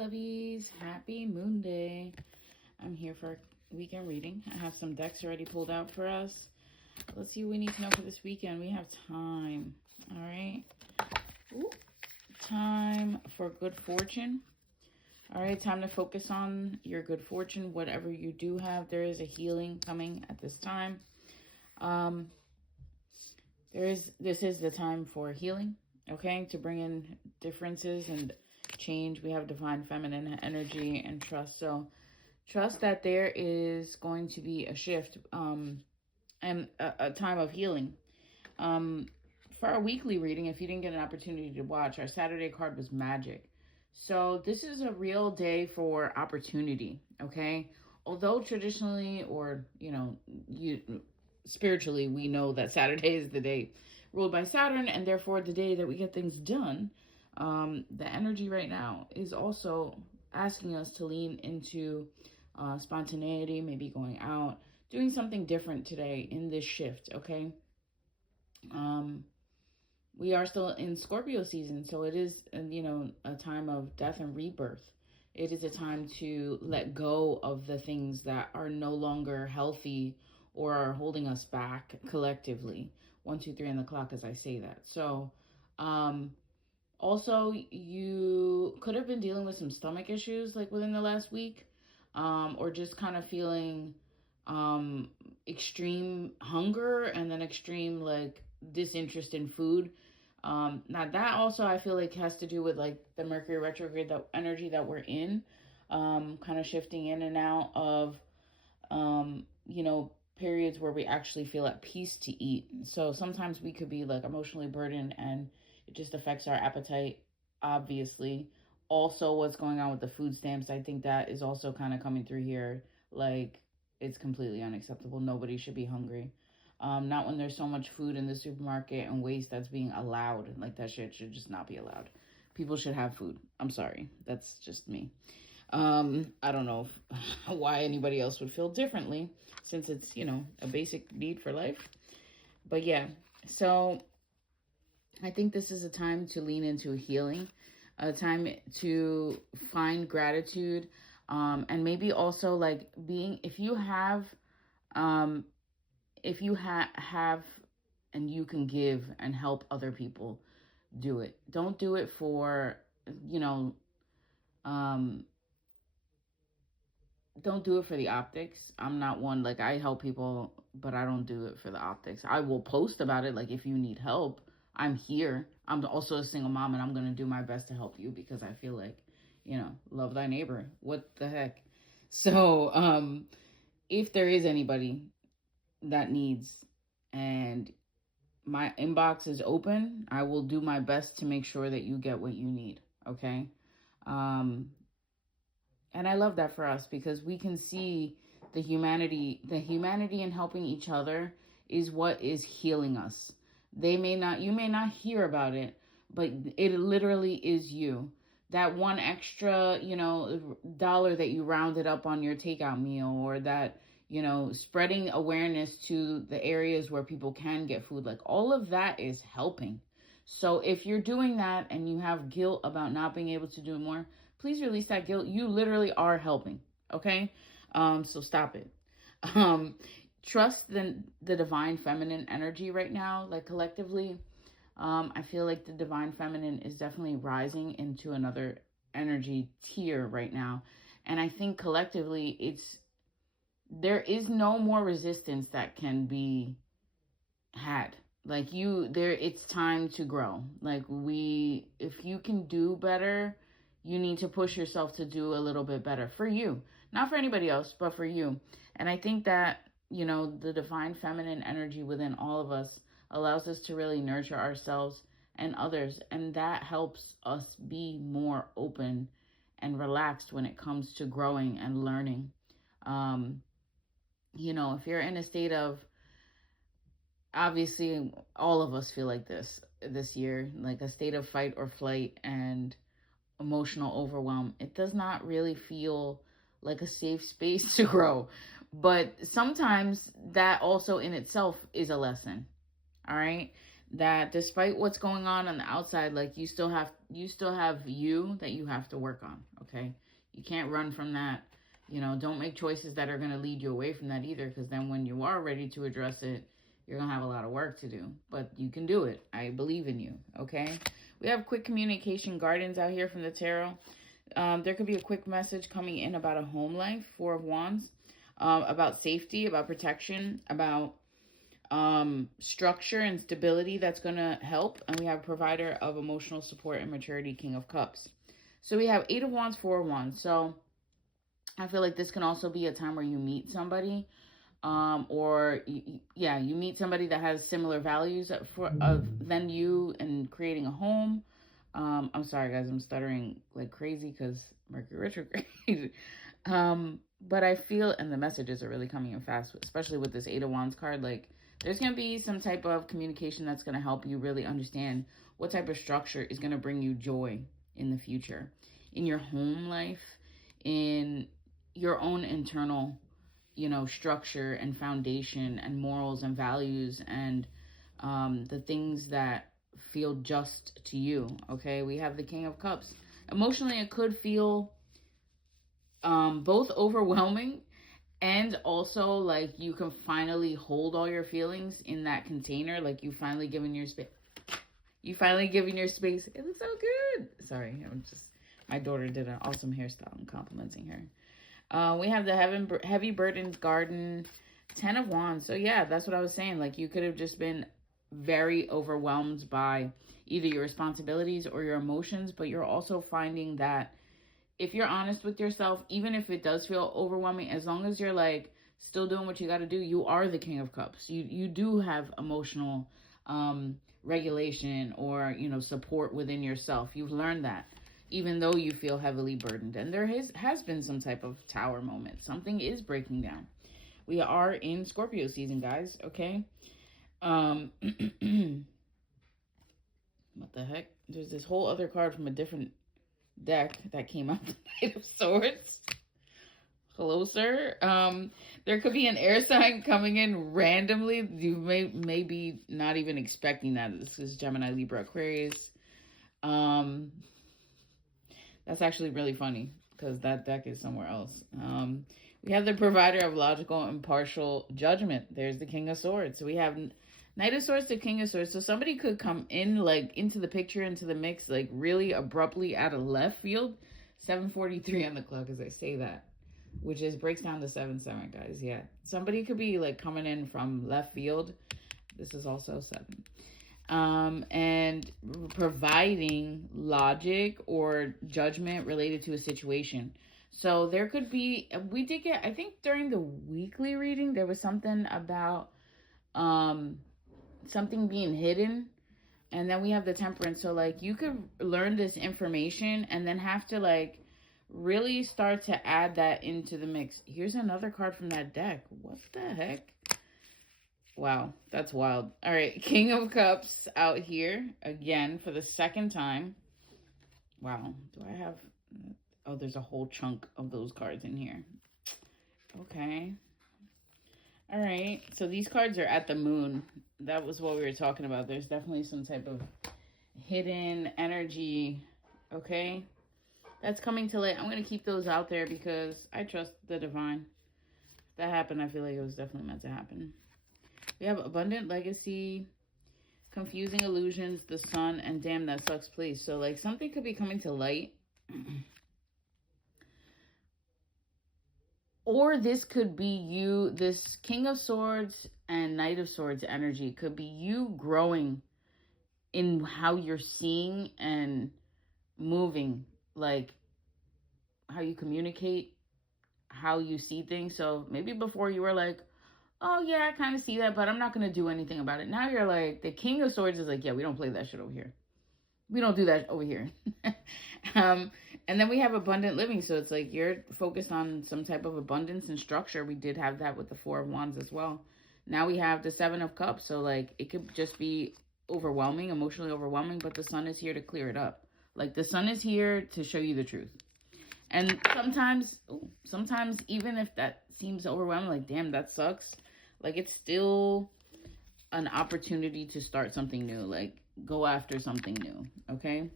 lovies. Happy moon day. I'm here for weekend reading. I have some decks already pulled out for us. Let's see what we need to know for this weekend. We have time. All right. Ooh. Time for good fortune. All right. Time to focus on your good fortune. Whatever you do have, there is a healing coming at this time. This is the time for healing. Okay. To bring in differences and change. We have divine feminine energy and trust. So trust that there is going to be a shift and a time of healing. For our weekly reading, if you didn't get an opportunity to watch, our Saturday card was magic. So this is a real day for opportunity, okay? Although traditionally or, spiritually, we know that Saturday is the day ruled by Saturn and therefore the day that we get things done. The energy right now is also asking us to lean into spontaneity, maybe going out, doing something different today in this shift, okay? We are still in Scorpio season, so it is, a time of death and rebirth. It is a time to let go of the things that are no longer healthy or are holding us back collectively. 1, 2, 3 on the clock as I say that. So, also, you could have been dealing with some stomach issues like within the last week, or just kind of feeling extreme hunger and then extreme like disinterest in food. Now that also I feel like has to do with like the Mercury retrograde, that energy that we're in, kind of shifting in and out of, periods where we actually feel at peace to eat. So sometimes we could be like emotionally burdened and it just affects our appetite, obviously. Also, what's going on with the food stamps, I think that is also kind of coming through here. Like, it's completely unacceptable. Nobody should be hungry. Not when there's so much food in the supermarket and waste that's being allowed. Like, that shit should just not be allowed. People should have food. I'm sorry. That's just me. I don't know why anybody else would feel differently since it's, a basic need for life. But yeah, so I think this is a time to lean into healing, a time to find gratitude, and maybe also like being, if you have and you can give and help other people, do it. Don't do it for, um, don't do it for the optics. I'm not one, like, I help people, but I don't do it for the optics. I will post about it, like, if you need help, I'm here. I'm also a single mom, and I'm going to do my best to help you because I feel like, love thy neighbor. What the heck? So, if there is anybody that needs and my inbox is open, I will do my best to make sure that you get what you need, okay? Um, and I love that for us because we can see the humanity in helping each other is what is healing us. You may not hear about it, but it literally is you. That one extra, dollar that you rounded up on your takeout meal, or that, spreading awareness to the areas where people can get food, like all of that is helping. So if you're doing that and you have guilt about not being able to do more, please release that guilt. You literally are helping. Okay. So stop it. Um, Trust the divine feminine energy right now, like collectively. I feel like the divine feminine is definitely rising into another energy tier right now. And I think collectively there is no more resistance that can be had. Like it's time to grow. Like if you can do better, you need to push yourself to do a little bit better for you, not for anybody else, but for you. And I think that, the divine feminine energy within all of us allows us to really nurture ourselves and others. And that helps us be more open and relaxed when it comes to growing and learning. If you're in a state of, obviously all of us feel like this year, like a state of fight or flight and emotional overwhelm, it does not really feel like a safe space to grow. But sometimes that also in itself is a lesson. All right. that despite what's going on the outside, like you still have you that you have to work on. Okay, you can't run from that. You know, don't make choices that are going to lead you away from that either, because then when you are ready to address it, you're going to have a lot of work to do. But you can do it. I believe in you. Okay, we have quick communication guardians out here from the tarot. There could be a quick message coming in about a home life, Four of Wands, about safety, about protection, about structure and stability that's going to help. And we have provider of emotional support and maturity, King of Cups. So we have Eight of Wands, Four of Wands. So I feel like this can also be a time where you meet somebody, or you meet somebody that has similar values than you, and creating a home. I'm sorry, guys, I'm stuttering like crazy because Mercury retrograde. But I feel, and the messages are really coming in fast, especially with this Eight of Wands card. Like, there's going to be some type of communication that's going to help you really understand what type of structure is going to bring you joy in the future, in your home life, in your own internal, structure and foundation and morals and values, and the things that feel just to you. Okay, we have the King of Cups. Emotionally, it could feel both overwhelming, and also like you can finally hold all your feelings in that container. Like you finally given your space. It looks so good. Sorry, my daughter did an awesome hairstyle. I'm complimenting her. We have the heavy burdens garden, 10 of Wands. So yeah, that's what I was saying. Like you could have just been very overwhelmed by either your responsibilities or your emotions, but you're also finding that if you're honest with yourself, even if it does feel overwhelming, as long as you're like still doing what you got to do, you are the King of Cups. You do have emotional regulation, or support within yourself. You've learned that, even though you feel heavily burdened, and there has been some type of tower moment. Something is breaking down. We are in Scorpio season, guys. Okay. What the heck? There's this whole other card from a different deck that came out, the Knight of Swords. Hello, sir. There could be an air sign coming in randomly. You may be not even expecting that. This is Gemini, Libra, Aquarius. That's actually really funny because that deck is somewhere else. We have the provider of logical, impartial judgment. There's the King of Swords. So we have Knight of Swords to King of Swords. So somebody could come in, like, into the picture, into the mix, like, really abruptly out of left field. 7:43 on the clock as I say that, which breaks down to 7/7, guys. Yeah. Somebody could be, like, coming in from left field. This is also 7. And providing logic or judgment related to a situation. So there could be, we did get, I think during the weekly reading, there was something about something being hidden. And then we have the Temperance. So like you could learn this information and then have to like really start to add that into the mix. Here's another card from that deck. What the heck? Wow, that's wild. All right, King of Cups out here again for the second time. Wow, do I have... Oh, there's a whole chunk of those cards in here. Okay. All right, so these cards are at the moon. That was what we were talking about. There's definitely some type of hidden energy, okay? That's coming to light. I'm going to keep those out there because I trust the divine. If that happened, I feel like it was definitely meant to happen. We have abundant legacy, confusing illusions, the sun, and damn, that sucks, please. So, like, something could be coming to light. Or this could be you, this King of Swords and Knight of Swords energy could be you growing in how you're seeing and moving, like how you communicate, how you see things. So maybe before you were like, oh yeah, I kind of see that, but I'm not going to do anything about it. Now you're like, the King of Swords is like, yeah, we don't play that shit over here. We don't do that over here. And then we have abundant living. So it's like you're focused on some type of abundance and structure. We did have that with the Four of Wands as well. Now we have the Seven of Cups. So like it could just be overwhelming, emotionally overwhelming, but the sun is here to clear it up. Like the sun is here to show you the truth. And sometimes even if that seems overwhelming, like, damn, that sucks. Like it's still an opportunity to start something new. Like, go after something new, okay?